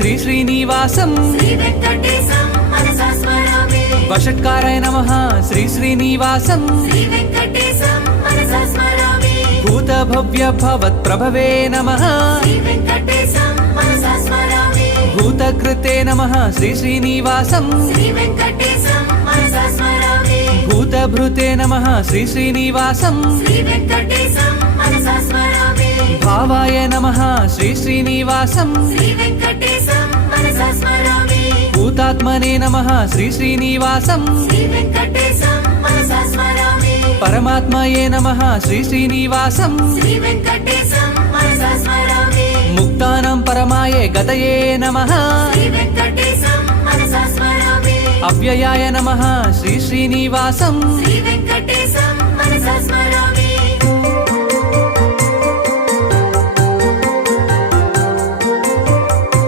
శ్రీ శ్రీనివాసం శ్రీవేంకటేశం మనసా స్మరామి వషట్కారాయ నమః శ్రీ శ్రీనివాసం శ్రీవేంకటేశం మనసా స్మరామి భూత భవ్య భవత్ ప్రభవే నమః శ్రీవేంకటేశం మనసా స్మరామి భూతకృతే నమః శ్రీ శ్రీనివాసం శ్రీవేంకటేశం మనసా స్మరామి భూతభృతే నమః శ్రీ శ్రీనివాసం శ్రీవేంకటేశం మనసా స్మరామి భావాయ నమః శ్రీ శ్రీనివాసం శ్రీవేంకటేశం మనసా స్మరామి భూతాత్మనే నమః శ్రీ శ్రీనివాసం శ్రీవేంకటేశం మనసా స్మరామి పరమాత్మయే నమః శ్రీ శ్రీనివాసం శ్రీవేంకటేశం మనసా స్మరామి ముక్తానాం పరమాయే గతయే నమః శ్రీవేంకటేశం మనసా స్మరామి అవ్యయాయ నమః శ్రీ శ్రీనివాసం శ్రీవేంకటేశం మనసా స్మరామి